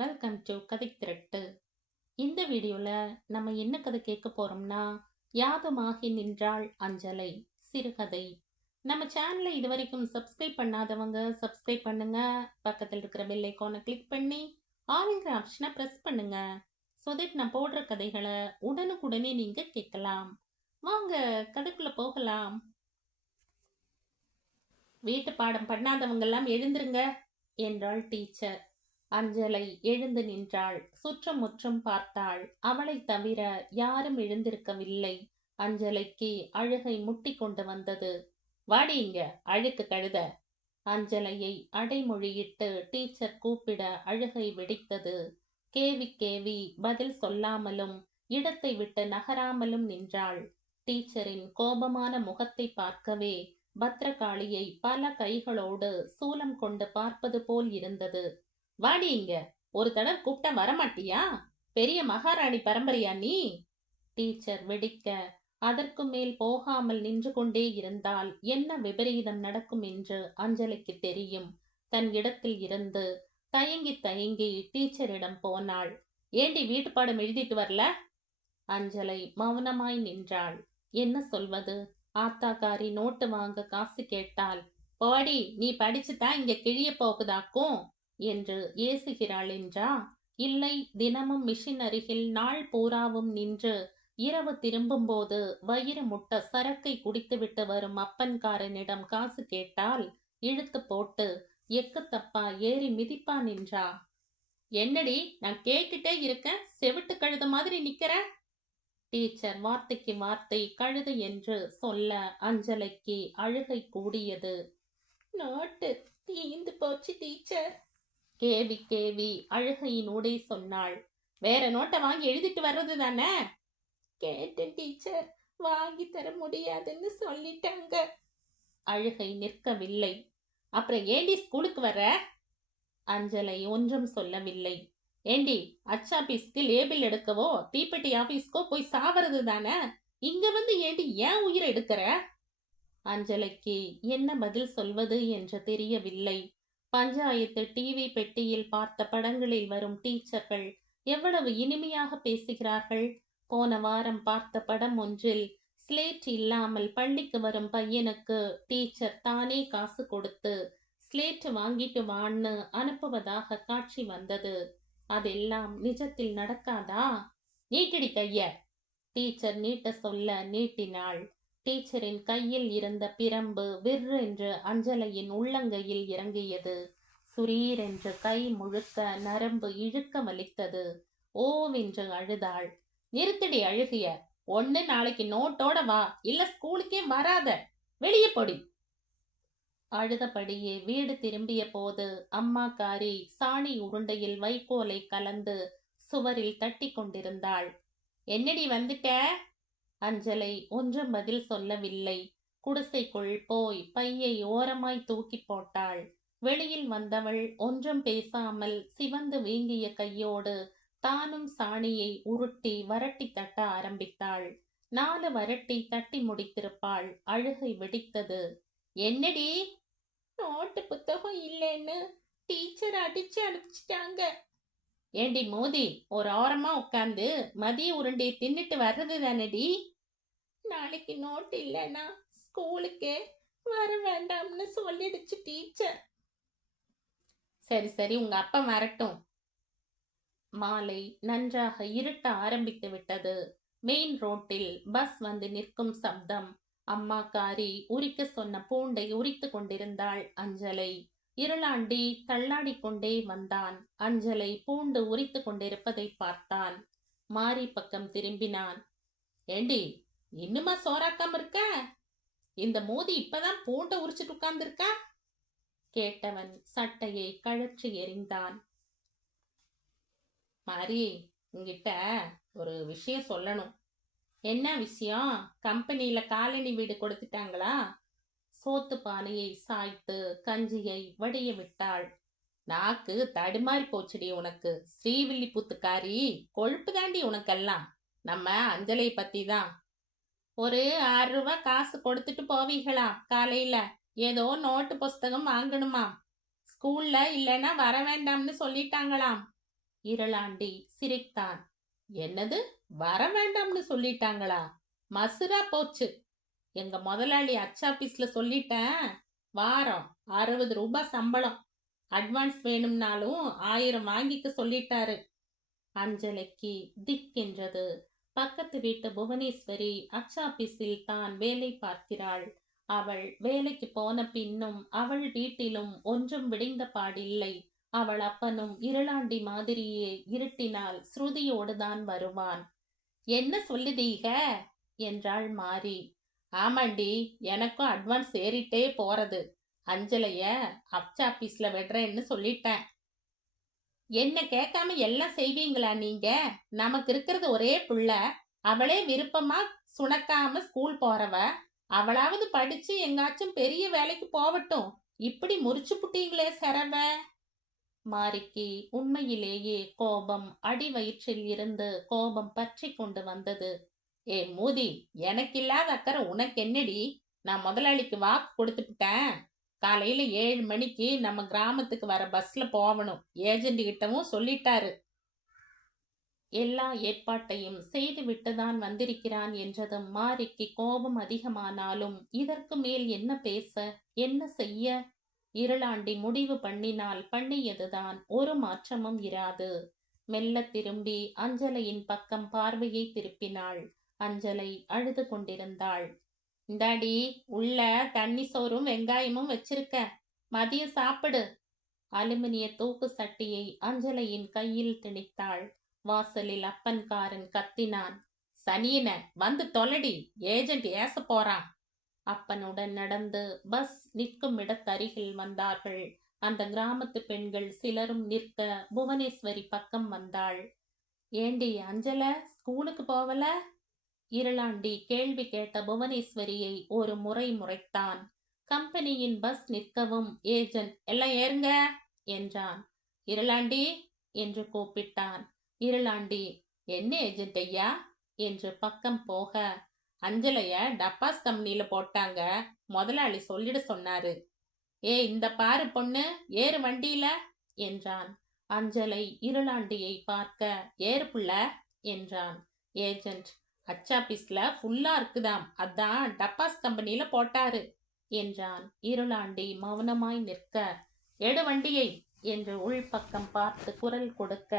Welcome to கதை திரட்டு. இந்த வீடியோவில் நம்ம என்ன கதை கேட்க போகிறோம்னா, யாதுமாகி நின்றாள் அஞ்சலை சிறுகதை. நம்ம சேனலை இது வரைக்கும் சப்ஸ்கிரைப் பண்ணாதவங்க சப்ஸ்கிரைப் பண்ணுங்க. பக்கத்தில் இருக்கிற பெல் ஐக்கானை கிளிக் பண்ணி ஆல்ங்கிற ஆப்ஷனை ப்ரெஸ் பண்ணுங்க. ஸோ தட் நான் போடுற கதைகளை உடனுக்குடனே நீங்கள் கேட்கலாம். வாங்க கதைக்குள்ளே போகலாம். வீட்டு பாடம் பண்ணாதவங்கெல்லாம் எழுந்துருங்க என்றாள் டீச்சர். அஞ்சலை எழுந்து நின்றாள். சுற்றும் முற்றும் பார்த்தாள். அவளை தவிர யாரும் எழுந்திருக்கவில்லை. அஞ்சலைக்கு அழுகை முட்டி கொண்டு வந்தது. வாடி இங்க அழுக்கு கழுத. அஞ்சலையை அடைமொழியிட்டு டீச்சர் கூப்பிட அழுகை வெடித்தது. கேவி கேவி பதில் சொல்லாமலும் இடத்தை விட்டு நகராமலும் நின்றாள். டீச்சரின் கோபமான முகத்தை பார்க்கவே பத்ரகாளியை பல கைகளோடு சூலம் கொண்டு பார்ப்பது போல் இருந்தது. வாடி இங்க, ஒரு தடவை கூப்பிட்டா வரமாட்டியா? பெரிய மகாராணி பரம்பரையா நீ? டீச்சர் வெடிக்க அதற்கு மேல் போகாமல் நின்று கொண்டே இருந்தால் என்ன விபரீதம் நடக்கும் என்று அஞ்சலிக்கு தெரியும். தன் இடத்தில் இருந்து தயங்கி தயங்கி டீச்சரிடம் போனாள். ஏண்டி வீட்டு பாடம் எழுதிட்டு வரல? அஞ்சலை மௌனமாய் நின்றாள். என்ன சொல்வது? ஆத்தாக்காரி நோட்டு வாங்க காசு கேட்டாள். போடி, நீ படிச்சுதான் இங்க கிழிய போகுதாக்கும் என்று ஏசுகிறாள் என்றா? இல்லை, தினமும் மிஷின் அருகில் நாள் பூராவும் நின்று இரவு திரும்பும் போது வயிறு முட்ட சரக்கை குடித்துவிட்டு வரும் அப்பன்காரனிடம் காசு கேட்டால் இழுத்து போட்டு எக்கு தப்பா ஏறி மிதிப்பா நின்றா? என்னடி, நான் கேட்டுட்டே இருக்கேன், செவிட்டு கழுத மாதிரி நிக்கிற? டீச்சர் வார்த்தைக்கு வார்த்தை கழுது என்று சொல்ல அஞ்சலைக்கு அழுகை கூடியது. நோட்டு தீந்து போச்சு டீச்சர். கேவி கேவி அழுகையினூடே சொன்னாள். வேற நோட்டை வாங்கி எழுதிட்டு வர்றது தானே? கேட்டேன் டீச்சர், வாங்கி தர முடியாதுன்னு சொல்லிட்டாங்க. அழுகை நிற்கவில்லை. அப்புறம் ஏண்டி ஸ்கூலுக்கு வர? அஞ்சலை ஒன்றும் சொல்லவில்லை. ஏண்டி, அச்சாபீஸ்க்கு லேபிள் எடுக்கவோ தீப்பெட்டி ஆபீஸ்க்கோ போய் சாவறது தானே? இங்க வந்து ஏண்டி ஏன் உயிரை எடுக்கிற? அஞ்சலைக்கு என்ன பதில் சொல்வது என்று தெரியவில்லை. பஞ்சாயத்து டிவி பெட்டியில் பார்த்த படங்களில் வரும் டீச்சர்கள் எவ்வளவு இனிமையாக பேசுகிறார்கள். போன வாரம் பார்த்த படம் ஒன்றில் ஸ்லேட் இல்லாமல் பள்ளிக்கு வரும் பையனுக்கு டீச்சர் தானே காசு கொடுத்து ஸ்லேட் வாங்கிட்டு வான்னு அனுப்புவதாக காட்சி வந்தது. அதெல்லாம் நிஜத்தில் நடக்காதா? நீட்டிடி கைய. டீச்சர் நீட்ட சொல்ல நீட்டினாள். டீச்சரின் கையில் இருந்த பிரம்பு விற்றென்று அஞ்சலையின் உள்ளங்கையில் இறங்கியது. சுரீரென்று கை முழுக்க நரம்பு இழுக்க வலித்தது. ஓவென்று அழுதாள். நிறுத்தடி அழுகிய. ஒன்னு நாளைக்கு நோட்டோட வா, இல்ல ஸ்கூலுக்கே வராத, வெளியே பொடி. அழுதபடியே வீடு திரும்பிய போது அம்மாக்காரி சாணி உருண்டையில் வைக்கோலை கலந்து சுவரில் தட்டி கொண்டிருந்தாள். என்னடி வந்துட்ட? அஞ்சலை ஒன்றும் பதில் சொல்லவில்லை. குடிசைக்குள் போய் பையை ஓரமாய் தூக்கி போட்டாள். வெளியில் வந்தவள் ஒன்றும் பேசாமல் சிவந்து வீங்கிய கையோடு தானும் சாணியை உருட்டி வரட்டி தட்ட ஆரம்பித்தாள். 4 வரட்டி தட்டி முடித்திருப்பாள். அழுகை வெடித்தது. என்னடி? நோட்டு புத்தகம் இல்லைன்னு டீச்சர் அடிச்சு அனுப்பிச்சிட்டாங்க. ஏண்டி மோதி, ஒரு ஓரமா உட்காந்து மதிய உருண்டையை தின்னுட்டு வர்றது தானடி? நாளைக்கு நோட்டு இல்லைன்னா ஸ்கூலுக்கே வர வேண்டாம்னு சொல்லிடுச்சு டீச்சர். சரி சரி, உங்க அப்பா வரட்டும். மாலை நன்றாக இருட்ட ஆரம்பித்து விட்டது. மெயின் ரோட்டில் பஸ் வந்து நிற்கும் சப்தம். அம்மாக்காரி உரிக்க சொன்ன பூண்டை உரித்து கொண்டிருந்தாள் அஞ்சலை. இருளாண்டி தள்ளாடி கொண்டே வந்தான். அஞ்சலை பூண்டு உரித்து கொண்டிருப்பதை பார்த்தான். மாரி பக்கம் திரும்பினான். ஏண்டி, இன்னுமா சோறாக்காம இருக்க? இந்த மோதி இப்பதான் பூண்டை உரிச்சிட்டு உட்கார்ந்துருக்கா? கேட்டவன் சட்டையை கழற்றி எறிந்தான். மாரி, உங்கிட்ட ஒரு விஷயம் சொல்லணும். என்ன விஷயம்? கம்பெனியில காலனி வீடு கொடுத்துட்டாங்களா? சோத்து பானையை சாய்த்து கஞ்சியை வடிய விட்டாள். நாக்கு தடுமாறி போச்சுடி உனக்கு. ஸ்ரீவில்லிபுத்துக்காரி கொழுப்பு தாண்டி உனக்கெல்லாம். நம்ம அஞ்சலை பத்தி தான். ஒரு 6 ரூபா காசு கொடுத்துட்டு போவீங்களா? காலையில ஏதோ நோட்டு புஸ்தகம் வாங்கணுமா? ஸ்கூல்ல இல்லைன்னா வர வேண்டாம்னு சொல்லிட்டாங்களாம். இருளாண்டி சிரித்தான். என்னது, வர வேண்டாம்னு சொல்லிட்டாங்களா? மசுரா போச்சு. எங்க முதலாளி அச்சாபீஸ்ல சொல்லிட்டேன். வாரம் 60 ரூபாய் சம்பளம். அட்வான்ஸ் வேணும்னாலும் 1000 வாங்கிக்க சொல்லிட்டாரு. அஞ்சலைக்கு திக்கென்றது. பக்கத்து வீட்டு புவனேஸ்வரி அச்சாபீஸில் தான் வேலை பார்க்கிறாள். அவள் வேலைக்கு போன பின்னும் அவள் வீட்டிலும் ஒன்றும் விடிந்த பாடில்லை. அவள் அப்பனும் இருளாண்டி மாதிரியே இருட்டினால் ஸ்ருதியோடுதான் வருவான். என்ன சொல்லுதீக என்றாள் மாரி. ஆமாண்டி, எனக்கும் அட்வான்ஸ் ஏறிட்டே போறது. அஞ்சலைய அச்சாபீஸ்ல விடுறேன்னு சொல்லிட்டேன். என்ன கேட்காம எல்லாம் செய்வீங்களா நீங்க? நமக்கு இருக்கிறது ஒரே புள்ள. அவளே விருப்பமா சுணக்காம ஸ்கூல் போறவ. அவளாவது படிச்சு எங்காச்சும் பெரிய வேலைக்கு போகட்டும். இப்படி முறிச்சு புட்டீங்களே செரவ. மாரிக்கு உண்மையிலேயே கோபம் அடி வயிற்றில் இருந்து கோபம் பற்றி கொண்டு வந்தது. ஏ மூதி, எனக்கில்லாத அக்கறை உனக்கு என்னடி? நான் முதலாளிக்கு வாக்கு கொடுத்துட்டேன். காலையில 7 மணிக்கு நம்ம கிராமத்துக்கு வர பஸ்ல போகணும். ஏஜென்ட் கிட்டவும் சொல்லிட்டாரு. எல்லா ஏற்பாட்டையும் செய்துவிட்டுதான் வந்திருக்கிறான் என்றதும் மாரிக்கு கோபம் அதிகமானாலும் இதற்கு மேல் என்ன பேச, என்ன செய்ய? இருளாண்டி முடிவு பண்ணினால் பண்ணியதுதான், ஒரு மாற்றமும் இராது. மெல்ல திரும்பி அஞ்சலையின் பக்கம் பார்வையை திருப்பினாள். அஞ்சலை அழுது கொண்டிருந்தாள். இந்தாடி, உள்ள தண்ணி சோறும் வெங்காயமும் வச்சிருக்க, மதியம் சாப்பிடு. அலுமினிய தூக்கு சட்டியை அஞ்சலையின் கையில் திணித்தாள். வாசலில் அப்பன்காரன் கத்தினான். சனியன வந்து தொலைடி, ஏஜென்ட் ஏச போறான். அப்பனுடன் நடந்து பஸ் நிற்கும் இடத்தருகில் வந்தார்கள். அந்த கிராமத்து பெண்கள் சிலரும் நிற்க புவனேஸ்வரி பக்கம் வந்தாள். ஏண்டி அஞ்சல, ஸ்கூலுக்கு போவல? இருளாண்டி கேள்வி கேட்ட புவனேஸ்வரியை ஒரு முறை முறைத்தான். கம்பெனியின் பஸ் நிற்கவும் ஏஜென்ட் எல்லாம் ஏறுங்க என்றான். இருளாண்டி என்று கூப்பிட்டான். இருளாண்டி, என்ன ஏஜென்ட் ஐயா என்று பக்கம் போக, அஞ்சலைய டப்பாஸ் கம்பெனியில போட்டாங்க, முதலாளி சொல்லிட சொன்னாரு. ஏ இந்த பாரு பொண்ணு, ஏறு வண்டியில என்றான். அஞ்சலை இருளாண்டியை பார்க்க, ஏறு புள்ள என்றான். ஏஜென்ட், அச்சாபீஸ்ல ஃபுல்லா இருக்குதாம், அதான் டப்பாஸ் கம்பெனியில போட்டாரு என்றான். இருளாண்டி மௌனமாய் நிற்க, எடு வண்டியை என்று உள்பக்கம் பார்த்து குரல் கொடுக்க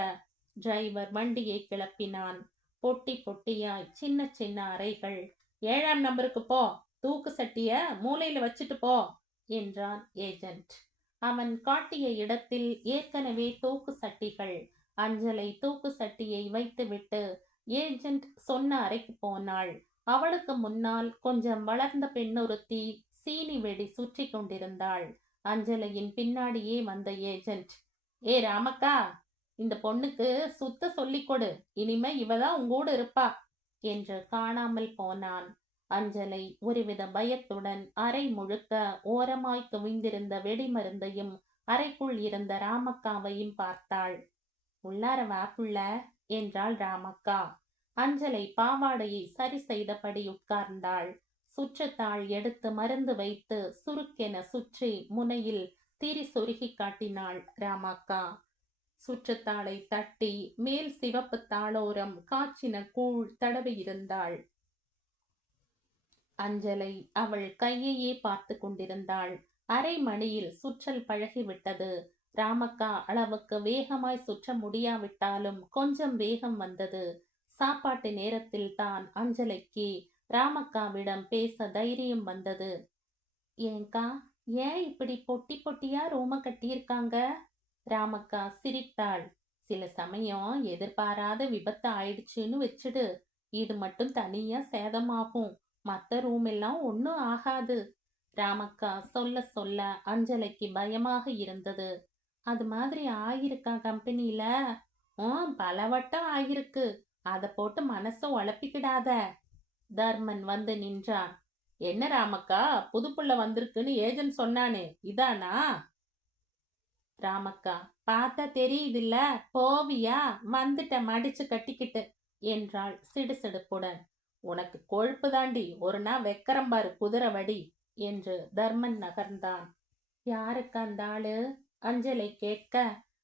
டிரைவர் வண்டியை கிளப்பினான். பொட்டி பொட்டியாய் சின்ன சின்ன அறைகள். 7ஆம் நம்பருக்கு போ, தூக்கு சட்டிய மூலையில வச்சுட்டு போ என்றான் ஏஜென்ட். அவன் காட்டிய இடத்தில் ஏற்கனவே தூக்கு சட்டிகள். அஞ்சலை தூக்கு சட்டியை வைத்துவிட்டு ஏஜென்ட் சொன்ன அறைக்கு போனாள். அவளுக்கு முன்னால் கொஞ்சம் வளர்ந்த பெண்ணொருத்தி சீனி வெடி சுற்றி கொண்டிருந்தாள். அஞ்சலையின் பின்னாடியே வந்த ஏஜென்ட், ஏ ராமக்கா, இந்த பொண்ணுக்கு சுத்த சொல்லிக் கொடு, இனிமே இவதான் உங்கூட இருப்பா என்று காணாமல் போனான். அஞ்சலை ஒருவித பயத்துடன் அறை முழுக்க ஓரமாய் குவிந்திருந்த வெடிமருந்தையும் அறைக்குள் இருந்த ராமக்காவையும் பார்த்தாள். உள்ளார வாப்புள்ள என்றாள் ராமக்கா. அஞ்சலை பாவாடையை சரி செய்தபடி உட்கார்ந்தாள். சுற்றத்தாள் எடுத்து மருந்து வைத்து சுருக்கென சுற்றி முனையில் திரி சொருகி காட்டினாள் ராமக்கா. சுற்றத்தாளை தட்டி மேல் சிவப்பு தாளோரம் காய்ச்சின கூழ் தடவியிருந்தாள். அஞ்சலை அவள் கையையே பார்த்து கொண்டிருந்தாள். அரை மணியில் சுற்றல் பழகிவிட்டது. ராமக்கா அளவுக்கு வேகமாய் சுற்ற முடியாவிட்டாலும் கொஞ்சம் வேகம் வந்தது. சாப்பாட்டு நேரத்தில் தான் அஞ்சலைக்கு ராமக்காவிடம் பேச தைரியம் வந்தது. ஏங்கா, ஏன் இப்படி பொட்டி பொட்டியா ரூம கட்டியிருக்காங்க? ராமக்கா சிரித்தாள். சில சமயம் எதிர்பாராத விபத்து ஆயிடுச்சுன்னு வச்சுடு, இது மட்டும் தனியா சேதமாகும், மற்ற ரூம் எல்லாம் ஒன்னும் ஆகாது. ராமக்கா சொல்ல சொல்ல அஞ்சலைக்கு பயமாக இருந்தது. அது மாதிரி ஆயிருக்கா கம்பெனியில? பல வட்டம் ஆகிருக்கு, அதை போட்டு மனச உழப்பிக்கிடாத. தர்மன் வந்து நின்றான். என்ன ராமக்கா, புதுப்புள்ள வந்திருக்குன்னு ஏஜென்ட் சொன்னானே, இதானா? ராமக்கா, பார்த்தா தெரியுதில்ல, போவியா? வந்துட்ட மடிச்சு கட்டிக்கிட்டு என்றாள் சிடுசிடுப்புடன். உனக்கு கொழுப்பு தாண்டி, ஒரு நாள் வெக்கரம்பாரு குதிரை வடி என்று தர்மன் நகர்ந்தான். யாருக்கு அந்த ஆளு? அஞ்சலை கேட்க,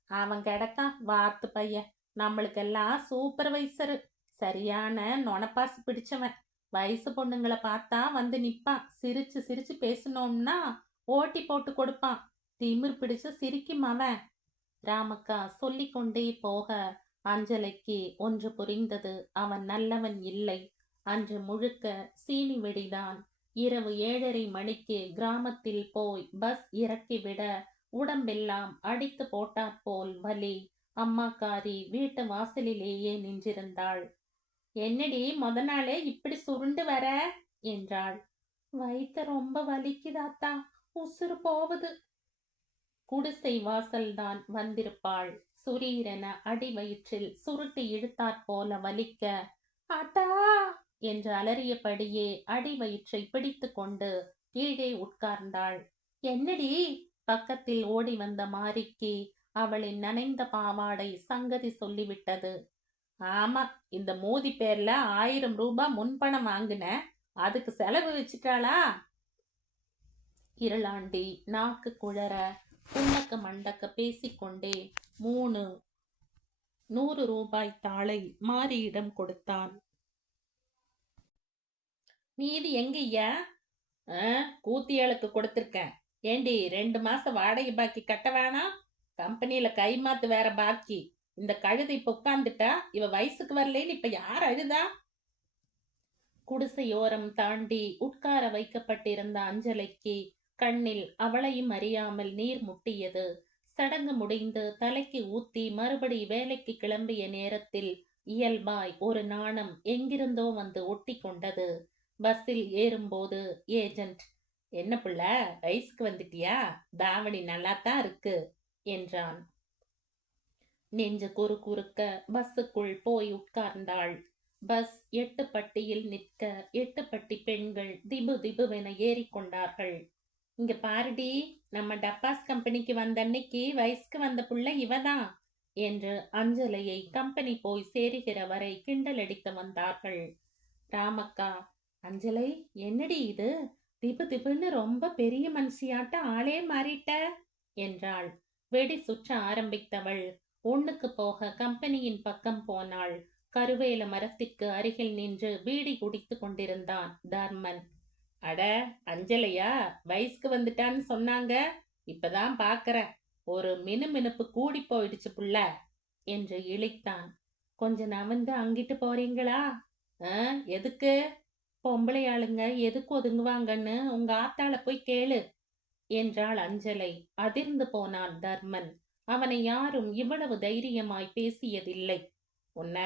அவன் கிடக்கான் வார்த்து பையன், நம்மளுக்கெல்லாம் சூப்பர்வைசரு. சரியான நொணப்பாசு பிடிச்சவன். வயசு பொண்ணுங்களை பார்த்தா வந்து நிப்பான். சிரிச்சு சிரிச்சு பேசணும்னா ஓட்டி போட்டு கொடுப்பான். திமிர் பிடிச்சு சிரிக்கும் அவன். ராமக்கா சொல்லிக்கொண்டே போக அஞ்சலைக்கு ஒன்று புரிந்தது. அவன் நல்லவன் இல்லை. அன்று முழுக்க சீனி வெடிதான். இரவு 7:30 மணிக்கு கிராமத்தில் போய் பஸ் இறக்கிவிட உடம்பெல்லாம் அடித்து போட்டாற்போல் வலி. அம்மாக்காரி வீட்டு வாசலிலேயே நின்றிருந்தாள். என்னடி மொத நாளே இப்படி சுருண்டு வர என்றாள். வயித்த ரொம்ப வலிக்குதாத்தா, உசுறு போகுது. குடிசை வாசல்தான் வந்திருப்பாள். சுரீரென அடி வயிற்றில் சுருட்டி இழுத்தாற்போல வலிக்க, ஆத்தா என்று அலறியபடியே அடி வயிற்றை பிடித்து கொண்டு கீழே உட்கார்ந்தாள். என்னடி? பக்கத்தில் ஓடி வந்த மாரிக்கு அவளின் நனைந்த பாவாடை சங்கதி சொல்லிவிட்டது. ஆமா, இந்த மோதி பேர்ல 1000 ரூபாய் முன்பணம் வாங்கின, அதுக்கு செலவு வச்சுட்டாளா? இருளாண்டி நாக்கு குழற புண்ணக்க மண்டக்க பேசிக்கொண்டே 3 100 ரூபாய் தாளை மாரியிடம் கொடுத்தான். மீதி எங்கய்யா? கூத்தியாளுக்கு கொடுத்திருக்கேன். ஏண்டி 2 மாசம் வாடகை பாக்கி கட்ட வேணாம்? கம்பெனியில கைமாத்து வேற பாக்கி. இந்த கழுதை இப்ப உட்கார்ந்துட்டா, இவ வயசுக்கு வரலேன்னு இப்ப யார் அழுதா? குடிசையோரம் தாண்டி உட்கார வைக்கப்பட்டிருந்த அஞ்சலைக்கு கண்ணில் அவளையும் அறியாமல் நீர் முட்டியது. சடங்கு முடிந்து தலைக்கு ஊத்தி மறுபடி வேலைக்கு கிளம்பிய நேரத்தில் இயல்பாய் ஒரு நாணம் எங்கிருந்தோ வந்து ஒட்டி கொண்டது. பஸ்ஸில் ஏறும்போது ஏஜென்ட், என்ன புள்ள வயசுக்கு வந்துட்டியா? தாவணி நல்லாத்தான் இருக்கு என்றான். நெஞ்சு குறுக்க பஸ்ஸுக்குள் போய் உட்கார்ந்தாள். பஸ் 8 பட்டியில் நிற்க 8 பட்டி பெண்கள் திபு திபுவென ஏறிக்கொண்டார்கள். இங்க பாருடி, நம்ம டப்பாஸ் கம்பெனிக்கு வந்த அன்னைக்கு வயசுக்கு வந்த புள்ள இவதான் என்று அஞ்சலையை கம்பெனி போய் சேருகிற வரை கிண்டல் அடித்து வந்தார்கள். ராமக்கா, அஞ்சலை என்னடி இது? திபு திபுன்னு ரொம்ப பெரிய மனுஷியாட்ட ஆளே மாறிட்ட என்றாள். வெடி சுற்ற ஆரம்பித்தவள் ஒண்ணுக்கு போக கம்பெனியின் பக்கம் போனாள். கருவேல மரத்திற்கு அருகில் நின்று பீடி குடித்து கொண்டிருந்தான் தர்மன். அட அஞ்சலையா, வயசுக்கு வந்துட்டான்னு சொன்னாங்க, இப்பதான் பாக்குறேன். ஒரு மினுமினுப்பு கூடி போயிடுச்சு புள்ள என்று இழைத்தான். கொஞ்சம் நவந்து அங்கிட்டு போறீங்களா? எதுக்கு? பொம்பளை ஆளுங்க எதுக்கு ஒதுங்குவாங்கன்னு உங்க ஆத்தாள போய் கேளு என்றாள் அஞ்சலை. அதிர்ந்து போனான் தர்மன். அவனை யாரும் இவ்வளவு தைரியமாய் பேசியதில்லை. உன்ன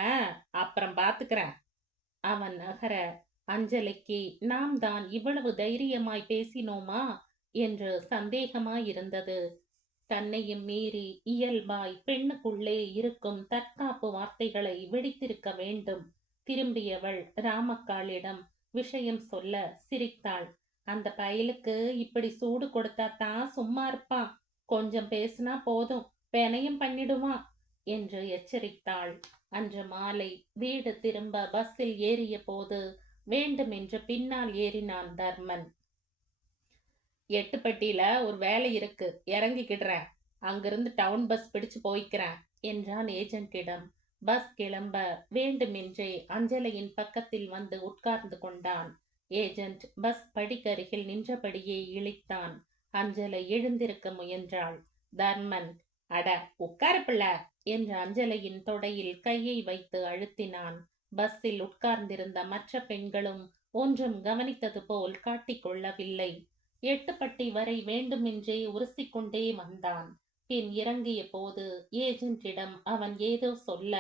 அப்புறம் பாத்துக்கிறேன். அவன் நகர அஞ்சலைக்கு நாம் தான் இவ்வளவு தைரியமாய் பேசினோமா என்று சந்தேகமாயிருந்தது. தன்னையும் மீறி இயல்பாய் பெண்ணுக்குள்ளே இருக்கும் தற்காப்பு வார்த்தைகளை வெடித்திருக்க வேண்டும். திரும்பியவள் ராமக்காளிடம் விஷயம் சொல்ல சிரித்தாள். அந்த பயலுக்கு இப்படி சூடு கொடுத்தா தான் சும்மா இருப்பான். கொஞ்சம் பேசினா போதும், பெனையும் பண்ணிடுவான் என்று எச்சரித்தாள். அன்று மாலை வீடு திரும்ப பஸ்ஸில் ஏறிய போது வேண்டுமென்று பின்னால் ஏறினான் தர்மன். 8 பட்டியில ஒரு வேலை இருக்கு, இறங்கிக்கிடுறேன். அங்கிருந்து டவுன் பஸ் பிடிச்சு போய்க்கிறேன் என்றான் ஏஜென்ட்டிடம். பஸ் கிளம்ப வேண்டுமென்றே அஞ்சலையின் பக்கத்தில் வந்து உட்கார்ந்து கொண்டான். Agent bus படிக்கருகில் நின்றபடியே இழித்தான். அஞ்சலை எழுந்திருக்க முயன்றாள். தர்மன், அட உட்கார பிள்ள என்று அஞ்சலையின் தொடையில் கையை வைத்து அழுத்தினான். பஸ்ஸில் உட்கார்ந்திருந்த மற்ற பெண்களும் ஒன்றும் கவனித்தது போல் காட்டிக்கொள்ளவில்லை. 8 பட்டி வரை வேண்டுமென்றே உரசிக்கொண்டே வந்தான். பின் இறங்கிய போது ஏஜென்ட்டிடம் அவன் ஏதோ சொல்ல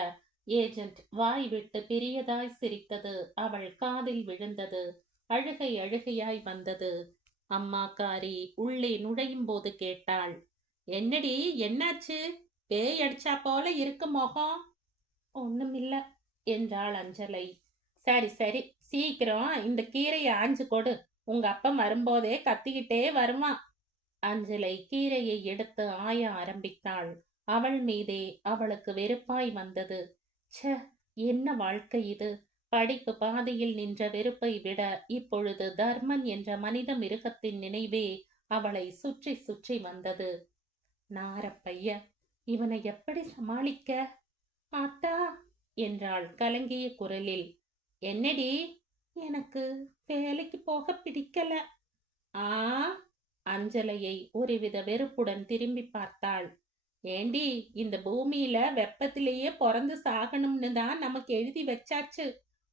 ஏஜென்ட் வாய் விட்டு பெரியதாய் சிரித்தது அவள் காதில் விழுந்தது. அழுகை அழுகையாய் வந்தது. அம்மாக்காரி உள்ளே நுழையும் போது கேட்டாள், என்னடி என்னாச்சு? பேய் அடிச்சா போல இருக்கு முகம். ஒண்ணுமில்ல என்றாள் அஞ்சலை. சரி சரி, சீக்கிரம் இந்த கீரையை ஆஞ்சு கொடு, உங்க அப்பா வரும்போதே கத்திக்கிட்டே வருவான். அஞ்சலை கீரையை எடுத்து ஆய ஆரம்பித்தாள். அவள் மீதே அவளுக்கு வெறுப்பாய் வந்தது. ச்ச, என்ன வாழ்க்கை இது! படிப்பு பாதையில் நின்ற வெறுப்பை விட இப்பொழுது தர்மன் என்ற மனித மிருகத்தின் நினைவே அவளை சுற்றி சுற்றி வந்தது. நாரப்பைய, இவனை எப்படி சமாளிக்க? ஆத்தா என்றாள் கலங்கிய குரலில். என்னடி? எனக்கு வேலைக்கு போக பிடிக்கல. ஆ? அஞ்சலையை ஒருவித வெறுப்புடன் திரும்பி பார்த்தாள். ஏண்டி, இந்த பூமியில வெப்பத்திலேயே பிறந்து சாகணும்னு தான் நமக்கு எழுதி வச்சாச்சு.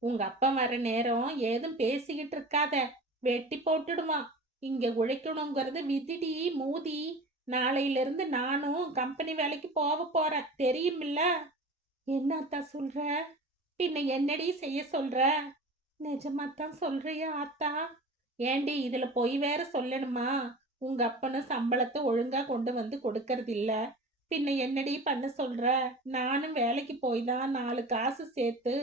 உங்க அப்பா வர நேரம் ஏதும் பேசிக்கிட்டு இருக்காத, வெட்டி போட்டுடுவான். இங்க உழைக்கணுங்கிறது விதிடி மூதி. நாளையில இருந்து நானும் கம்பெனி வேலைக்கு போறேன், தெரியுமில்ல? என்னத்தா சொல்ற? பின்ன என்னடி செய்ய சொல்ற? நிஜமாத்தான் சொல்றியா ஆத்தா? ஏண்டி இதுல பொய் வேற சொல்லணுமா? உங்க அப்பனும் சம்பளத்தை ஒழுங்கா கொண்டு வந்து கொடுக்கறது இல்ல. பின்ன என்னடி பண்ண சொல்ற? நானும் வேலைக்கு போய் தான் 4 காசு சேர்த்து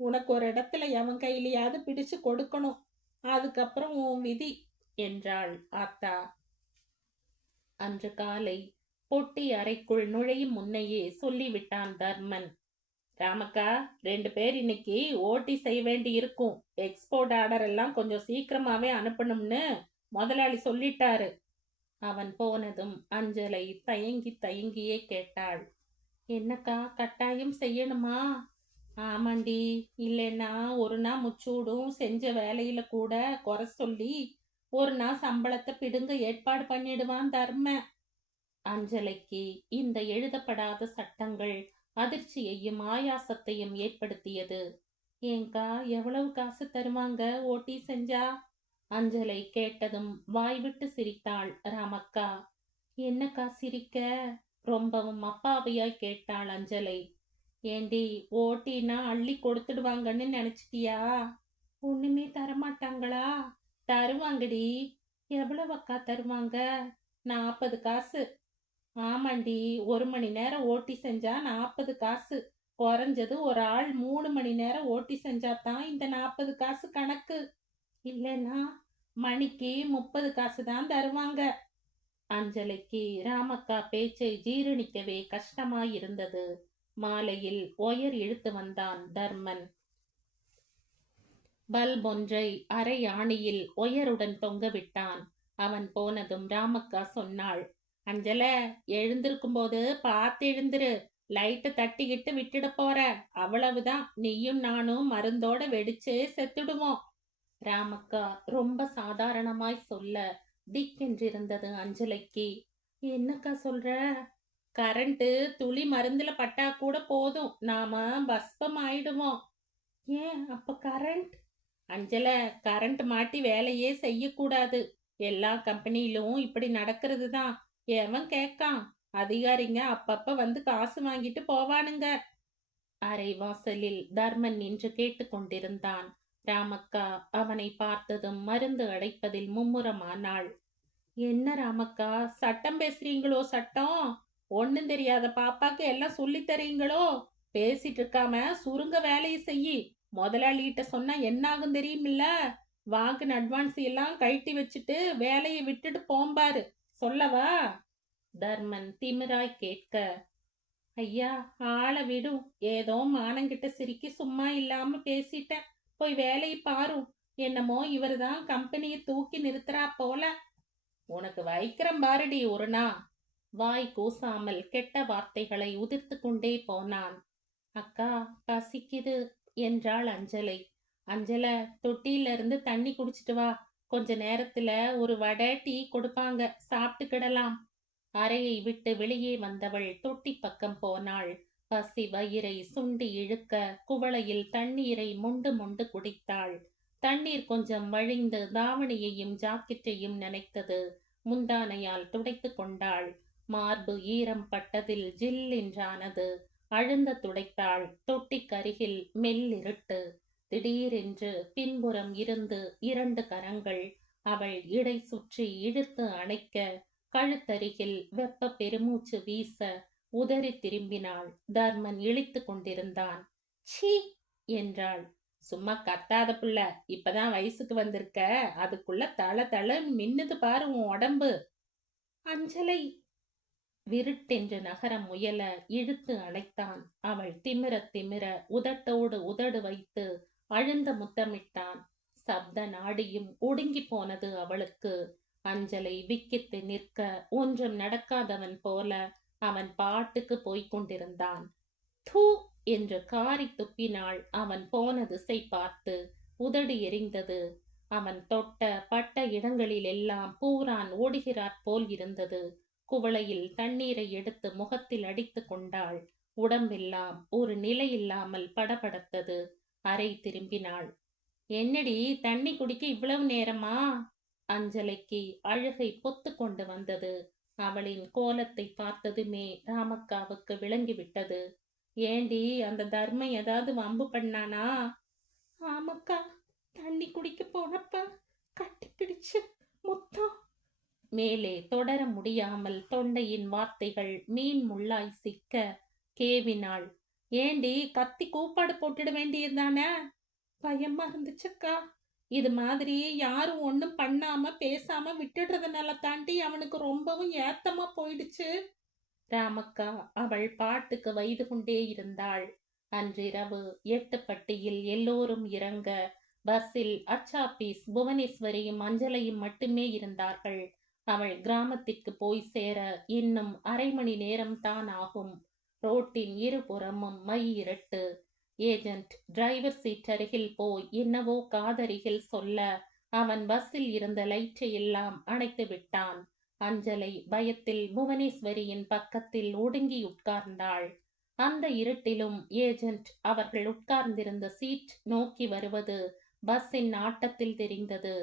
உனக்கு ஒரு இடத்துல எவன் கையிலையாவது பிடிச்சு கொடுக்கணும். அதுக்கப்புறம் உன் விதி என்றாள் ஆத்தா. அன்று காலை பொட்டி அறைக்குள் நுழையும் முன்னையே சொல்லிவிட்டான் தர்மன். ராமக்கா, 2 பேர் இன்னைக்கு ஓட்டி செய்ய வேண்டி இருக்கும். எக்ஸ்போர்ட் ஆர்டர் எல்லாம் கொஞ்சம் சீக்கிரமாவே அனுப்பணும்னு முதலாளி சொல்லிட்டாரு. அவன் போனதும் அஞ்சலை தயங்கி தயங்கியே கேட்டாள். என்னக்கா, கட்டாயம் செய்யணுமா? ஆமாண்டி, இல்லைன்னா ஒரு நாள் முச்சூடும் செஞ்ச வேலையில கூட குறை சொல்லி ஒரு நாள் சம்பளத்தை பிடுங்க ஏற்பாடு பண்ணிடுவான் தர்ம. அஞ்சலைக்கு இந்த எழுதப்படாத சட்டங்கள் அதிர்ச்சியையும் ஆயாசத்தையும் ஏற்படுத்தியது. ஏங்கா, எவ்வளவு காசு தருவாங்க ஓட்டி செஞ்சா? அஞ்சலை கேட்டதும் வாய்விட்டு சிரித்தாள் ராமக்கா. என்னக்கா சிரிக்க? ரொம்பவும் அப்பாவியாய் கேட்டாள் அஞ்சலை. ஏண்டி, ஓட்டினா அள்ளி கொடுத்துடுவாங்கன்னு நினைச்சிட்டியா? ஒண்ணுமே தரமாட்டாங்களா? தருவாங்கடி. எவ்வளவு அக்கா தருவாங்க? 40 காசு. ஆமாண்டி, 1 மணி நேரம் ஓட்டி செஞ்சா 40 காசு. குறைஞ்சது ஒரு ஆள் 3 மணி நேரம் ஓட்டி செஞ்சாதான் இந்த 40 காசு கணக்கு. இல்லைன்னா மணிக்கு 30 காசு தான் தருவாங்க. அஞ்சலைக்கு ராமக்கா பேச்சை ஜீரணிக்கவே கஷ்டமாயிருந்தது. மாலையில் ஒயர் இழுத்து வந்தான் தர்மன். பல்ப் ஒன்றை அரை ஆணியில் ஒயருடன் தொங்கவிட்டான். அவன் போனதும் ராமக்கா சொன்னாள். அஞ்சல, எழுந்திருக்கும் போது பார்த்து எழுந்திரு. லைட்டை தட்டிக்கிட்டு விட்டுட போற. அவ்வளவுதான், நீயும் நானும் மருந்தோட வெடிச்சே செத்துடுவோம். ராமக்கா ரொம்ப சாதாரணமாய் சொல்ல திக்கென்றிருந்தது அஞ்சலைக்கு. என்னக்கா சொல்ற? கரண்ட் துளி மருந்துல பட்டா கூட போதும், நாம பஸ்பம் ஆயிடுவோம். ஏன் அப்ப கரண்ட்? அஞ்சல, கரண்ட் மாட்டி வேலையே செய்யக்கூடாது. எல்லா கம்பெனிலும் இப்படி நடக்கிறது தான். எவன் கேட்கான்? அதிகாரிங்க அப்பப்ப வந்து காசு வாங்கிட்டு போவானுங்க. அரை வாசலில் தர்மன் நின்று கேட்டுக்கொண்டிருந்தான். ராமக்கா அவனை பார்த்ததும் மருந்து அடைப்பதில் மும்முரமானாள். என்ன ராமக்கா, சட்டம் பேசுறீங்களோ? சட்டம் ஒண்ணும் தெரியாத பாப்பாக்கு எல்லாம் சொல்லி தரீங்களோ? பேசிட்டு இருக்காம சுருங்க வேலையை செய்யி. முதலாளிகிட்ட சொன்னா என்ன ஆகும் தெரியுமில்ல? வாங்கின அட்வான்ஸ் எல்லாம் கழட்டி வச்சுட்டு வேலையை விட்டுட்டு போம்பாரு. சொல்லவா? தர்மன் திமிராய் கேட்க, ஐயா, ஆளை விடும். ஏதோ மானங்கிட்ட சிரிக்கி சும்மா இல்லாம பேசிட்டேன். போய் வேலையை பாரும். என்னமோ இவருதான் கம்பெனியை தூக்கி நிறுத்துறா போல. உனக்கு வைக்கிறம் பாருடி ஒரு நாள். வாய் கூசாமல் கெட்ட வார்த்தைகளை உதிர்த்து கொண்டே போனான். அக்கா, பசிக்குது என்றாள் அஞ்சலை. அஞ்சல, தொட்டியில இருந்து தண்ணி குடிச்சிட்டு வா. கொஞ்ச நேரத்துல ஒரு வடை டீ கொடுப்பாங்க, சாப்பிட்டுக்கிடலாம். அறையை விட்டு வெளியே வந்தவள் தொட்டி பக்கம் போனாள். பசி வயிறை சுண்டி இழுக்க குவளையில் தண்ணீரை மொண்டு மொண்டு குடித்தாள். தண்ணீர் கொஞ்சம் வழிந்து தாவணியையும் ஜாக்கெட்டையும் நினைத்தது. முந்தானையால் துடைத்து கொண்டாள். மார்பு ஈரம் பட்டதில் ஜில் என்றானது. அழுந்த துடைத்தாள். தொட்டிக்கருகில் மெல்லிருட்டு. திடீரென்று பின்புறம் இருந்து 2 கரங்கள் அவள் இடை சுற்றி இழுத்து அணைக்க, கழுத்தருகில் வெப்ப பெருமூச்சு வீச உதறி திரும்பினாள். தர்மன் இழித்து கொண்டிருந்தான். சீ என்றாள். சும்மா கத்தாத புள்ள, இப்பதான் வயசுக்கு வந்திருக்க, அதுக்குள்ள தள தள மின்னுது பாரு உன் உடம்பு. அஞ்சலை விருட்டென்று நகர முயல இழுத்து அணைத்தான். அவள் திமிர திமிர உதட்டோடு உதடு வைத்து அழுந்த முத்தமிட்டான். சப்த நாடியும் ஒடுங்கி போனது அவளுக்கு. அஞ்சலை விக்கித்து நிற்க ஒன்றும் நடக்காதவன் போல அவன் பாட்டுக்கு போய்க் கொண்டிருந்தான். தூ என்று காரி துப்பினாள். அவன் போன திசை பார்த்து. உதடு எரிந்தது. அவன் தொட்ட பட்ட இடங்களிலெல்லாம் பூரான் ஓடுகிறாற் போல் இருந்தது. குவளையில் தண்ணீரை எடுத்து முகத்தில் அடித்து கொண்டாள். உடம்பெல்லாம் ஒரு நிலையில்லாமல் படபடத்தது. அறை திரும்பினாள். என்னடி, தண்ணி குடிக்க இவ்வளவு நேரமா? அஞ்சலைக்கு அழுகை பொத்து கொண்டு வந்தது. அவளின் கோலத்தை பார்த்ததுமே ராமக்காவுக்கு விளங்கிவிட்டது. ஏண்டி, அந்த தர்மம் ஏதாவது வம்பு பண்ணானா? ஆமக்கா, தண்ணி குடிக்க போனப்ப கட்டி பிடிச்சு முத்தம். மேலே தொடர முடியாமல் தொண்டையின் வார்த்தைகள் மீன் முள்ளாய் சிக்க கேவினாள். ஏண்டி, கத்தி கூப்பாடு போட்டுட வேண்டியதுதானே? பயமா இருந்துச்சுக்கா. இது மாதிரி யாரும் ஒன்றும் பண்ணாம பேசாம விட்டுடுறதுனால தாண்டி அவனுக்கு ரொம்பவும் ஏத்தமா போயிடுச்சு. ராமக்கா அவள் பாட்டுக்கு வைது கொண்டே இருந்தாள். அன்றிரவு 8 பட்டியில் எல்லோரும் இறங்க பஸ்ஸில் அச்சாபீஸ் புவனேஸ்வரியும் அஞ்சலையும் மட்டுமே இருந்தார்கள். அவள் கிராமத்திற்கு போய் சேர இன்னும் அரை மணி நேரம் தான் ஆகும். ரோட்டின் இருபுறமும் மை இருட்டு. ஏஜென்ட் டிரைவர் சீட் அருகில் போய் என்னவோ காதருகில் சொல்ல அவன் பஸ்ஸில் இருந்த லைட்டை எல்லாம் அணைத்து விட்டான். அஞ்சலை பயத்தில் புவனேஸ்வரியின் பக்கத்தில் ஒடுங்கி உட்கார்ந்தாள். அந்த இருட்டிலும் ஏஜென்ட் அவர்கள் உட்கார்ந்திருந்த சீட் நோக்கி வருவது பஸ்ஸின் ஆட்டத்தில் தெரிந்தது.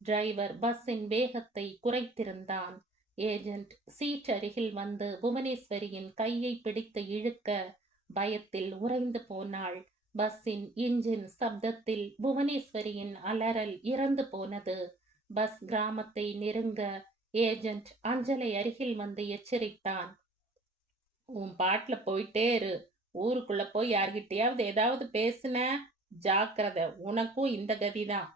டிரைவர் பஸ்ஸின் வேகத்தை குறைத்திருந்தான். ஏஜென்ட் சீட் அருகில் வந்து புவனேஸ்வரியின் கையை பிடித்து இழுக்க பயத்தில் உறைந்து போனாள். பஸ்ஸின் இன்ஜின் சப்தத்தில் புவனேஸ்வரியின் அலறல் இறந்து போனது. பஸ் கிராமத்தை நெருங்க ஏஜென்ட் அஞ்சலை அருகில் வந்து எச்சரித்தான். உன் பாட்டுல போயிட்டே இரு. ஊருக்குள்ள போய் யார்கிட்டயாவது ஏதாவது பேசுன, ஜாக்கிரதை, உனக்கும் இந்த கதிதான்.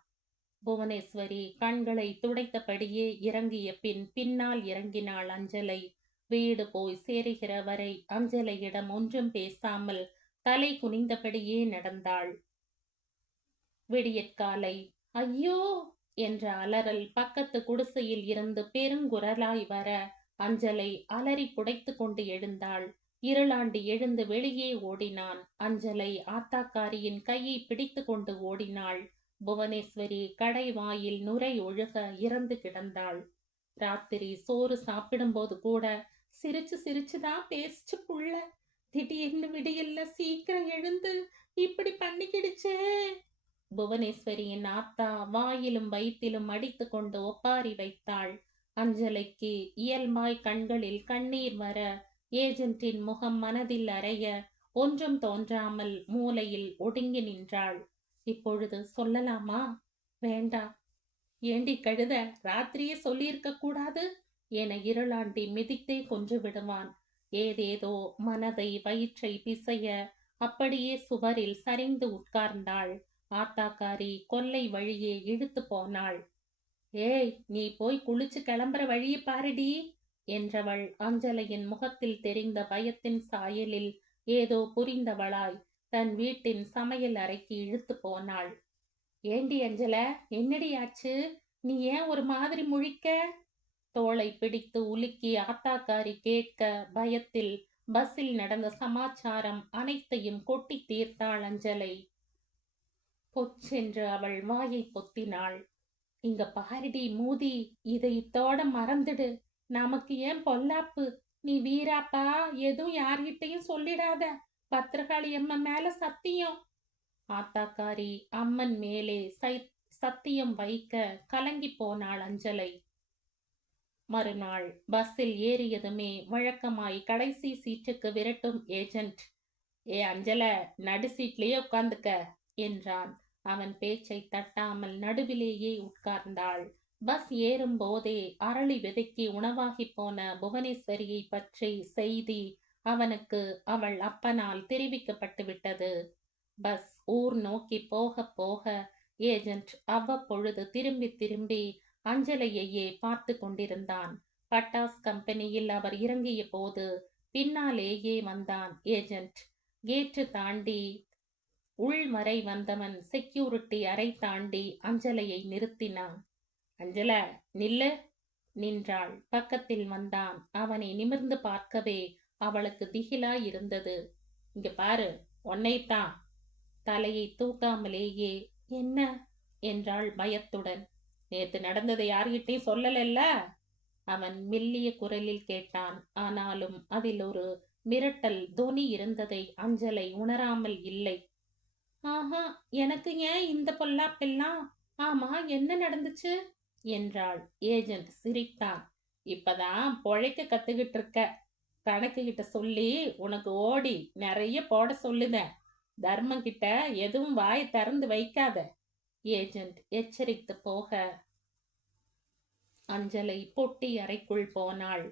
புவனேஸ்வரி கண்களை துடைத்தபடியே இறங்கிய பின்னால் இறங்கினாள் அஞ்சலை. வீடு போய் சேருகிற வரை அஞ்சலையிடம் ஒன்றும் பேசாமல் தலை குனிந்தபடியே நடந்தாள். விடியற்காலை ஐயோ என்ற அலறல் பக்கத்து குடிசையில் இருந்து பெருங்குரலாய் வர அஞ்சலை அலறி புடைத்து கொண்டு எழுந்தாள். இருளாண்டி எழுந்து வெளியே ஓடினான். அஞ்சலை ஆத்தாக்காரியின் கையை பிடித்து கொண்டு ஓடினாள். புவனேஸ்வரி கடை வாயில் நுரை ஒழுக இறந்து கிடந்தாள். ராத்திரி சோறு சாப்பிடும்போது கூட சிரிச்சு சிரிச்சுதான் பேசிச்சு புள்ள. திடீர்னு விடியல்ல சீக்கிரம் எழுந்து இப்படி பண்ணிக்கிடுச்சே. புவனேஸ்வரியின் ஆத்தா வாயிலும் வயிற்றிலும் அடித்து கொண்டு ஒப்பாரி வைத்தாள். அஞ்சலைக்கு இயல்பாய் கண்களில் கண்ணீர் வர ஏஜென்ட்டின் முகம் மனதில் அறைய ஒன்றும் தோன்றாமல் மூலையில் ஒடுங்கி நின்றாள். இப்பொழுது சொல்லலாமா? வேண்டாம். ஏண்டி கழுத, ராத்திரியே சொல்லியிருக்க கூடாது என இருளாண்டி மிதித்தே கொன்று விடுவான். ஏதேதோ மனதை வயிற்றை பிசைய அப்படியே சுவரில் சரிந்து உட்கார்ந்தாள். ஆத்தாக்காரி கொல்லை வழியே இழுத்து போனாள். ஏய், நீ போய் குளிச்சு கிளம்புற வழியை பாருடி என்றவள் அஞ்சலையின் முகத்தில் தெரிந்த பயத்தின் சாயலில் ஏதோ புரிந்தவளாய் தன் வீட்டின் சமையல் அறைக்கு இழுத்து போனாள். ஏண்டி அஞ்சல, என்னடி ஆச்சு? நீ ஏன் ஒரு மாதிரி முழிக்க? தோளை பிடித்து உலுக்கி ஆத்தாக்காரி கேட்க பயத்தில் பஸ்ஸில் நடந்த சமாச்சாரம் அனைத்தையும் கொட்டி தீர்த்தாள் அஞ்சலை. பொச்சென்று அவள் வாயை பொத்தினாள். இங்க பாருடி மூதி, இதை இத்தோட மறந்துடு. நமக்கு ஏன் பொல்லாப்பு? நீ வீராப்பா எதுவும் யார்கிட்டையும் சொல்லிடாத. பத்திரகாளி அம்மா மேல சத்தியம். ஆத்தாக்காரி அம்மன் மேலே சத்தியம் வைக்க கலங்கி போனாள் அஞ்சலை. மறுநாள் பஸ்ஸில் ஏறியதுமே வழக்கமாய் கடைசி சீட்டுக்கு விரட்டும் ஏஜென்ட். ஏ அஞ்சல, நடு சீட்லயே உட்கார்ந்துக்க என்றான். அவன் பேச்சை தட்டாமல் நடுவிலேயே உட்கார்ந்தாள். பஸ் ஏறும் போதே அரளி விதைக்கு உணவாகி போன புவனேஸ்வரியை பற்றி செய்தி அவனுக்கு அவள் அப்பனால் தெரிவிக்கப்பட்டு விட்டது. பஸ் ஊர் நோக்கி போக போக ஏஜென்ட் அவ்வப்பொழுது திரும்பி திரும்பி அஞ்சலையையே பார்த்து கொண்டிருந்தான். பட்டாஸ் கம்பெனியில் அவர் இறங்கிய போது பின்னாலேயே வந்தான் ஏஜென்ட். கேட்டு தாண்டி உள்வரை வந்தவன் செக்யூரிட்டி அறை தாண்டி அஞ்சலையை நிறுத்தினான். அஞ்சல, நில்லு. நின்றாள். பக்கத்தில் வந்தான். அவனை நிமிர்ந்து பார்க்கவே அவளுக்கு திகிலாய் இருந்தது. இங்க பாரு, உன்னைத்தான். தலையை தூக்காமலேயே. என்ன என்றாள் பயத்துடன். நேத்து நடந்ததை யார்கிட்டையும் சொல்லலல்ல? அவன் மெல்லிய குரலில் கேட்டான். ஆனாலும் அதில் ஒரு மிரட்டல் தொனி இருந்ததை அஞ்சலை உணராமல் இல்லை. ஆஹா, எனக்கு ஏன் இந்த பொல்லாப்பெல்லாம்? ஆமா, என்ன நடந்துச்சு என்றாள். ஏஜென்ட் சிரித்தான். இப்பதான் பொழைக்க கத்துக்கிட்டு இருக்க. கணக்கு கிட்ட சொல்லி உனக்கு ஓடி நிறைய போட சொல்லுத. தர்மம் கிட்ட எதுவும் வாயை திறந்து வைக்காத. ஏஜென்ட் எச்சரித்து போக அஞ்சலை பொட்டி அறைக்குள் போனாள்.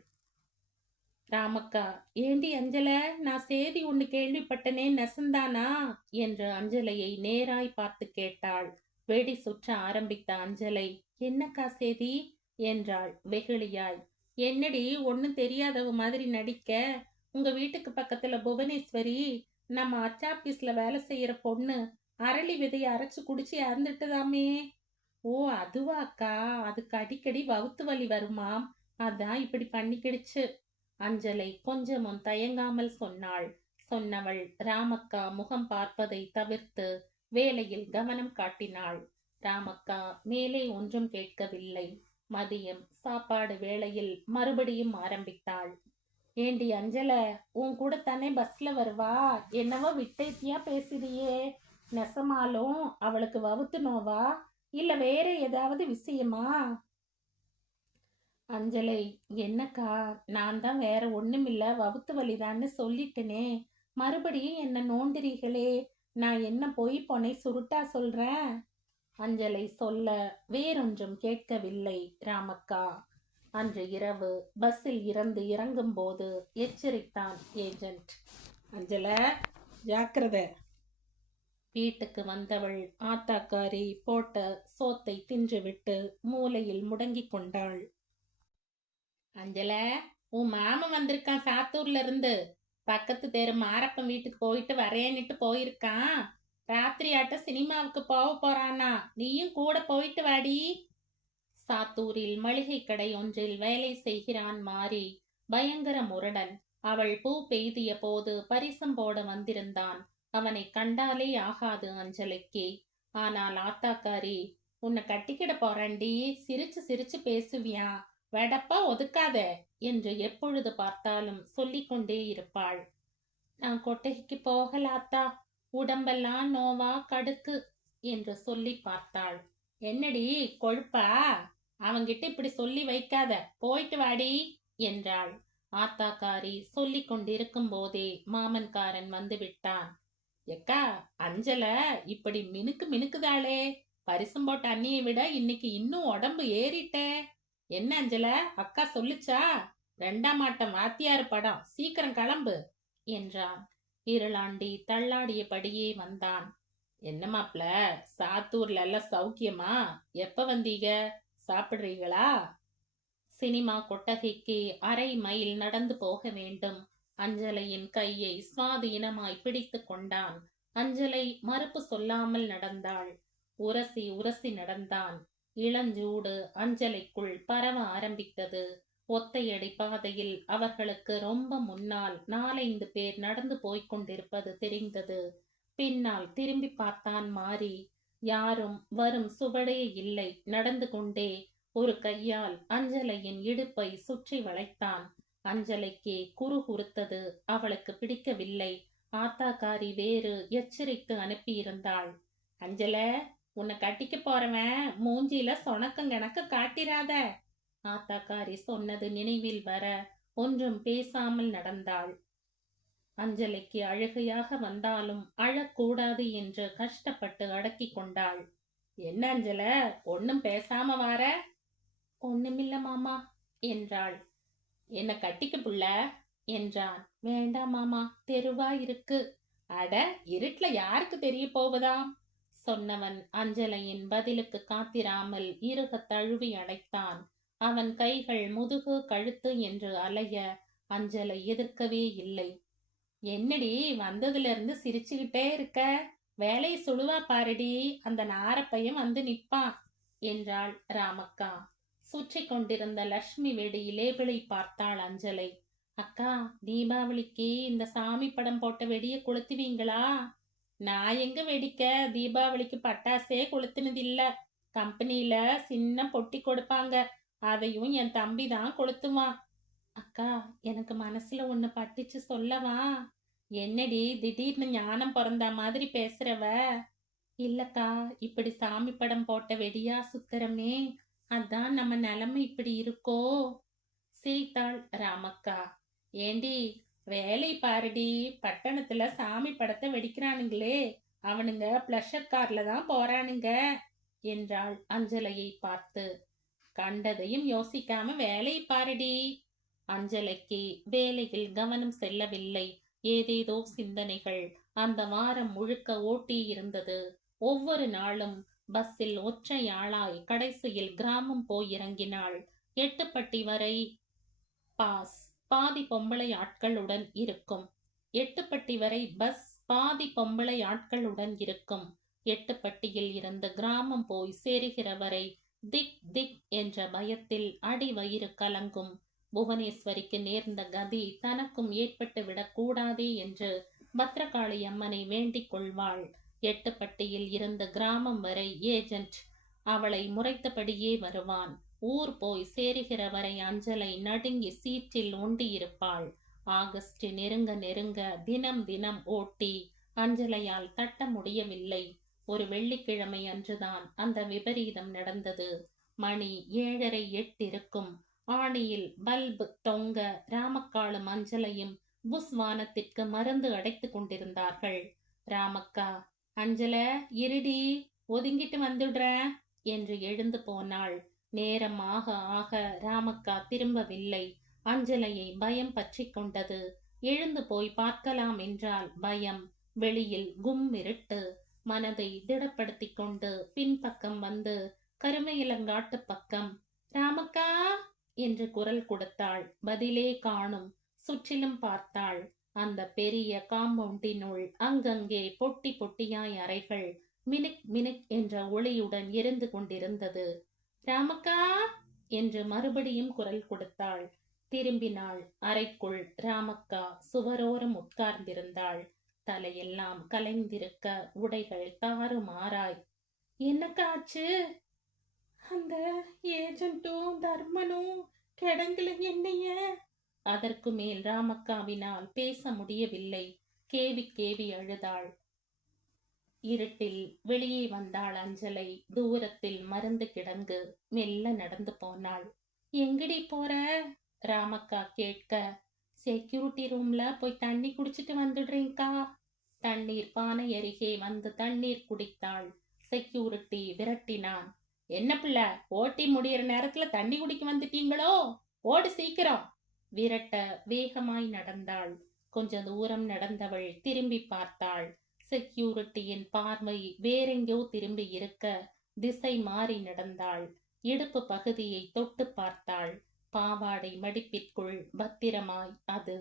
ராமக்கா, ஏண்டி அஞ்சல, நான் சேதி ஒண்ணு கேள்விப்பட்டனே, நெசந்தானா என்று அஞ்சலையை நேராய் பார்த்து கேட்டாள். வெடி சுற்ற ஆரம்பித்த அஞ்சலை, என்னக்கா சேதி என்றாள் வெகுளியாய். என்னடி ஒன்னும் தெரியாதவ மாதிரி நடிக்க? உங்க வீட்டுக்கு பக்கத்துல புவனேஸ்வரி, நம்ம அச்சாபீஸ்ல வேலை செய்யற பொண்ணு, அரளி விதைய அரைச்சு குடிச்சு இறந்துட்டுதாமே. ஓ, அதுவா அக்கா? அதுக்கு அடிக்கடி வவுத்து வலி வருமாம், அதான் இப்படி பண்ணிக்கிடுச்சு. அஞ்சலை கொஞ்சமும் தயங்காமல் சொன்னாள். சொன்னவள் ராமக்கா முகம் பார்ப்பதை தவிர்த்து வேலையில் கவனம் காட்டினாள். ராமக்கா மேலே ஒன்றும் கேட்கவில்லை. மதியம் சாப்பாடு வேளையில் மறுபடியும் ஆரம்பித்தாள். ஏண்டி அஞ்சல, உன் கூட தானே பஸ்ல வருவா? என்னவோ விட்டேத்தியா பேசுறியே. நெசமாலும் அவளுக்கு வவுத்து நோவா, இல்ல வேற ஏதாவது விஷயமா? அஞ்சலை, என்னக்கா, நான் தான் வேற ஒண்ணுமில்ல, வவுத்து வலிதான்னு சொல்லிட்டனே, மறுபடியும் என்ன நோண்டுறீங்களே. நான் என்ன பொய் பொனை சுருட்டா சொல்றேன்? அஞ்சலை சொல்ல வேறொன்றும் கேட்கவில்லை ராமக்கா. அன்று இரவு பஸ்ஸில் இறங்கும் போது எச்சரித்தான் ஏஜென்ட். அஞ்சல, ஜாக்கிரதை. வீட்டுக்கு வந்தவள் ஆத்தாக்காரி போட்ட சோத்தை தின்றுவிட்டு மூலையில் முடங்கிக் கொண்டாள். அஞ்சல, உன் மாமன் வந்திருக்கான் சாத்தூர்ல இருந்து. பக்கத்து தெரு மாரப்பன் வீட்டுக்கு போயிட்டு வரேன்னுட்டு போயிருக்கான். ராத்திரி ஆட்ட சினிமாவுக்கு போறானா, நீயும் கூட போயிட்டு வாடி. சாத்தூரில் மளிகை கடை ஒன்றில் வேலை செய்கிறான் மாறி. பயங்கர முரடன். அவள் பூ பெய்திய போது பரிசம் போட வந்திருந்தான். அவனை கண்டாலே ஆகாது அஞ்சலைக்கு. ஆனால் ஆத்தாக்காரி, உன்னை கட்டிக்கிட போறண்டி, சிரிச்சு சிரிச்சு பேசுவியா, வெடப்பா ஒதுக்காத என்று எப்பொழுது பார்த்தாலும் சொல்லிக்கொண்டே இருப்பாள். நான் கொட்டகைக்கு போகலாத்தா, உடம்பெல்லாம் நோவா கடுக்கு என்று சொல்லி பார்த்தாள். என்னடி கொழுப்பா? அவங்கிட்ட இப்படி சொல்லி வைக்காத, போயிட்டு வாடி என்றாள். ஆத்தாக்காரி சொல்லிக் கொண்டிருக்கும் போதே மாமன்காரன் வந்து விட்டான். எக்கா, அஞ்சல இப்படி மினுக்கு மினுக்குதாளே, பரிசம் போட்ட அண்ணியை விட இன்னைக்கு இன்னும் உடம்பு ஏறிட்டே. என்ன அஞ்சல, அக்கா சொல்லுச்சா? 2ஆம் ஆட்டம் வாத்தியார் படம், சீக்கிரம் கிளம்பு என்றான். இருளாண்டி தள்ளாடியபடியே வந்தான். என்ன மாப்ள, சாத்தூர்ல எல்லாம் சௌக்கியமா? எப்ப வந்தீங்க? சாப்பிடுறீங்களா? சினிமா கொட்டகைக்கு அரை மைல் நடந்து போக வேண்டும். அஞ்சலையின் கையை சுவாதீனமாய் பிடித்து கொண்டான். அஞ்சலை மறுப்பு சொல்லாமல் நடந்தாள். உரசி உரசி நடந்தான். இளஞ்சூடு அஞ்சலைக்குள் பரவ ஆரம்பித்தது. ஒத்தையடி பாதையில் அவர்களுக்கு ரொம்ப முன்னால் 4-5 பேர் நடந்து போய்க் கொண்டிருப்பது தெரிந்தது. பின்னால் திரும்பி பார்த்தான் மாறி. யாரும் வரும் சுவடே இல்லை. நடந்து கொண்டே ஒரு கையால் அஞ்சலையின் இடுப்பை சுற்றி வளைத்தான். அஞ்சலைக்கு குறுகுறுத்தது. அவளுக்கு பிடிக்கவில்லை. ஆத்தாக்காரி வேறு எச்சரித்து அனுப்பியிருந்தாள். அஞ்சல, உன்னை கட்டிக்க போறவன் மூஞ்சில சொணக்கம் கணக்க காட்டிராத. ஆத்தாக்காரி சொன்னது நினைவில் வர ஒன்றும் பேசாமல் நடந்தாள். அஞ்சலைக்கு அழுகையாக வந்தாலும் அழக்கூடாது என்று கஷ்டப்பட்டு அடக்கி கொண்டாள். என்ன அஞ்சல, ஒன்னும் பேசாம வார? ஒண்ணுமில்ல மாமா என்றாள். என்ன கட்டிக்க புள்ள என்றான். வேண்டாம் மாமா, தெருவா இருக்கு. அட, இருட்டுல யாருக்கு தெரிய போவதாம்? சொன்னவன் அஞ்சலையின் பதிலுக்கு காத்திராமல் இறுக தழுவி அடைத்தான். அவன் கைகள் முதுகு கழுத்து என்று அலைய அஞ்சலை எதிர்க்கவே இல்லை. என்னடி, வந்ததுல இருந்து சிரிச்சுக்கிட்டே இருக்க? வேலையை சுழுவா பாருடி, அந்த நாரப்பையும் வந்து நிப்பான் என்றாள் ராமக்கா. சுற்றி கொண்டிருந்த லட்சுமி வெடி லேபிளை பார்த்தாள் அஞ்சலை. அக்கா, தீபாவளிக்கு இந்த சாமி படம் போட்ட வெடிய கொளுத்துவீங்களா? நான் எங்க வெடிக்க, தீபாவளிக்கு பட்டாசே கொளுத்துனதில்ல. கம்பெனியில சின்ன பொட்டி கொடுப்பாங்க, அதையும் என் தம்பி தான் கொளுத்துவான். அக்கா, எனக்கு மனசுல ஒண்ணு பட்டுச்சு சொல்லவா? என்னடி திடீர்னு ஞானம் பிறந்த மாதிரி பேசுறவ? இல்லக்கா, இப்படி சாமி படம் போட்ட வெடியா சுத்தரமே, அதான் நம்ம நிலைமை இப்படி இருக்கோ? சிரித்தாள் ராமக்கா. ஏண்டி, வேலை பாருடி, பட்டணத்துல சாமி படத்தை வெடிக்கிறானுங்களே, அவனுங்க பிளஷர் கார்ல தான் போறானுங்க என்றாள் அஞ்சலையை பார்த்து. கண்டதையும் யோசிக்காம வேலை பாருடி. அஞ்சலைக்கு வேலையில் கவனம் செல்லவில்லை. ஏதேதோ சிந்தனைகள் அந்த வாரம் முழுக்க ஓட்டி இருந்தது. ஒவ்வொரு நாளும் பஸ்ஸில் ஒற்றையாளாய் கடைசியில் கிராமம் போய் இறங்கினாள். எட்டுப்பட்டி வரை பாஸ் பாதி பொம்பளை ஆட்களுடன் இருக்கும். எட்டுப்பட்டி வரை பஸ் பாதி பொம்பளை ஆட்களுடன் இருக்கும். எட்டுப்பட்டியில் இருந்து கிராமம் போய் சேருகிற வரை திக் திக் என்ற பயத்தில் அடி வயிறு கலங்கும். புவனேஸ்வரிக்கு நேர்ந்த கதி தனக்கும் ஏற்பட்டு விடக்கூடாதே என்று பத்ரகாளி அம்மனை வேண்டிக் கொள்வாள். எட்டுப்பட்டியில் இருந்து கிராமம் வரை ஏஜென்ட் அவளை முறைத்தபடியே வருவான். ஊர் போய் சேருகிற வரை அஞ்சலை நடுங்கி சீற்றில் ஒண்டியிருப்பாள். ஆகஸ்ட் நெருங்க நெருங்க தினம் தினம் ஓட்டி அஞ்சலையால் தட்ட முடியவில்லை. ஒரு வெள்ளிக்கிழமை அன்றுதான் அந்த விபரீதம் நடந்தது. மணி 7:30 இருக்கும். ஆணியில் பல்பு தொங்க ராமக்காளும் அஞ்சலையும் புஸ்வானத்திற்கு மருந்து அடைத்துக் கொண்டிருந்தார்கள். ராமக்கா, அஞ்சல இருடி, ஒதுங்கிட்டு வந்துடுற என்று எழுந்து போனாள். நேரம் ஆக ஆக ராமக்கா திரும்பவில்லை. அஞ்சலையை பயம் பற்றி கொண்டது. எழுந்து போய் பார்க்கலாம் என்றால் பயம். வெளியில் கும் இருட்டு. மனதை திடப்படுத்திக் கொண்டு பின்பக்கம் வந்து கருமையிலங்காட்டு பக்கம் ராமக்கா என்று குரல் கொடுத்தாள். பதிலே காணும். சுற்றிலும் பார்த்தாள். அந்த பெரிய காம்பவுண்டினுள் அங்கங்கே பொட்டி பொட்டியாய் அறைகள் மினுக் மினுக் என்ற ஒளியுடன் எரிந்து கொண்டிருந்தது. ராமக்கா என்று மறுபடியும் குரல் கொடுத்தாள். திரும்பினாள். அறைக்குள் ராமக்கா சுவரோரம் உட்கார்ந்திருந்தாள். தலையெல்லாம் கலைந்திருக்க, உடைகள் தாறுமாறாய். என்னக்கா ஆச்சு? அந்த ஏஜென்ட்டும் தர்மனும் கிடங்குல என்னைய. அதற்கு மேல் ராமக்காவினால் பேச முடியவில்லை. கேவி கேவி அழுதாள். இருட்டில் வெளியே வந்தாள் அஞ்சலை. தூரத்தில் மருந்து கிடங்கு. மெல்ல நடந்து போனாள். எங்கடி போற? ராமக்கா கேட்க, செக்யூரிட்டி ரூம்ல போய் தண்ணி குடிச்சிட்டு வந்துடுறேன்க்கா. தண்ணீர் பானை அருகே வந்து தண்ணீர் குடித்தாள். செக்யூரிட்டி விரட்டினான். என்ன பிள்ளை, ஓட்டி முடியிற நேரத்துல தண்ணி குடிக்க வந்துட்டீங்களோ? ஓடு சீக்கிரம். விரட்ட வேகமாய் நடந்தாள். கொஞ்ச தூரம் நடந்தவள் திரும்பி பார்த்தாள். செக்யூரிட்டியின் பார்வை வேறெங்கோ திரும்பி இருக்க திசை மாறி நடந்தாள். இடுப்பு பகுதியை தொட்டு பார்த்தாள். பாவாடை மடிப்பிற்குள் பத்திரமாய் அது.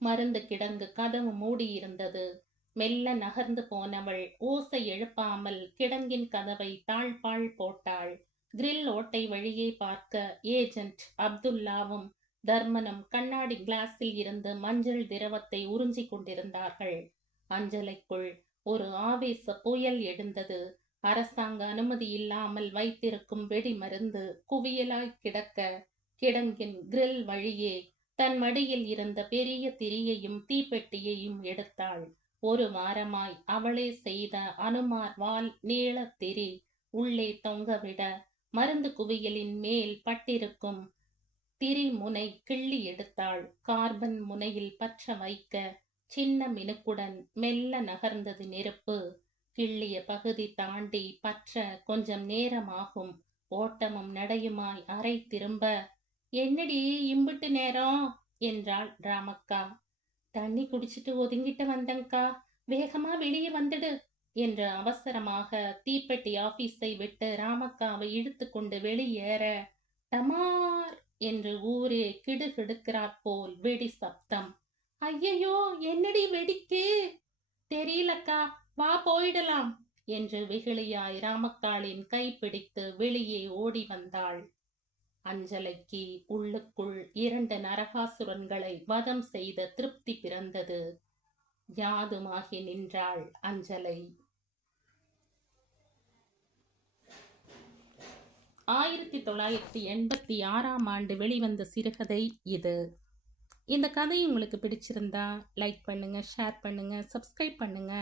மருந்து கிடங்கு கதவு மூடியிருந்தது. மெல்ல நகர்ந்து போனவள் ஓசை எழுப்பாமல் கிடங்கின் கதவை தாழ்பாள் போட்டாள். கிரில் ஓட்டை வழியே பார்க்க ஏஜென்ட் அப்துல்லாவும் தர்மனும் கண்ணாடி கிளாஸில் இருந்து மஞ்சள் திரவத்தை உறிஞ்சிக் கொண்டிருந்தார்கள். அஞ்சலைக்குள் ஒரு ஆவேச புயல் எழுந்தது. அரசாங்க அனுமதி இல்லாமல் வைத்திருக்கும் வெடி மருந்து குவியலாய் கிடக்க, கிடங்கின் கிரில் வழியே தன் மடியில் இருந்த பெரிய திரியையும் தீப்பெட்டியையும் எடுத்தாள். ஒரு வாரமாய் அவளே செய்த அனுமார் வால் நீள திரி உள்ளே தொங்கவிட, மருந்து குவியலின் மேல் பட்டிருக்கும் திரி முனை கிள்ளி எடுத்தாள். கார்பன் முனையில் பற்ற வைக்க சின்ன மினுக்குடன் மெல்ல நகர்ந்தது நெருப்பு. கிள்ளிய பகுதி தாண்டி பற்ற கொஞ்சம் நேரமாகும். ஓட்டமும் நடையுமாய் அறை திரும்ப, என்னடி இம்புட்டு நேரம் என்றாள் ராமக்கா. தண்ணி குடிச்சிட்டு ஒதுங்கிட்டு வந்தங்கா, வேகமா வெளியே வந்துடு என்று அவசரமாக தீப்பெட்டி ஆபீஸை விட்டு ராமக்காவை இழுத்து கொண்டு வெளியேற, டமார் என்று ஊரே கிடுகிடுக்கிறாற் போல் வெடி சப்தம். ஐயையோ, என்னடி வெடிக்கு? தெரியலக்கா, வா போயிடலாம் என்று வெகுளியாய் ராமக்காளின் கை பிடித்து வெளியே ஓடி வந்தாள். அஞ்சலைக்கு உள்ளுக்குள் 2 நரகாசுரன்களை வதம் செய்த திருப்தி பிறந்தது. யாதுமாகி நின்றாள் அஞ்சலை. 1986ஆம் ஆண்டு வெளிவந்த சிறுகதை இது. இந்த கதை உங்களுக்கு பிடிச்சிருந்தா லைக் பண்ணுங்க, ஷேர் பண்ணுங்க, சப்ஸ்கிரைப் பண்ணுங்க.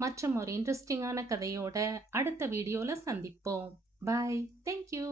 மற்றும் ஒரு இன்ட்ரெஸ்டிங்கான கதையோட அடுத்த வீடியோல சந்திப்போம். பாய். தேங்க்யூ.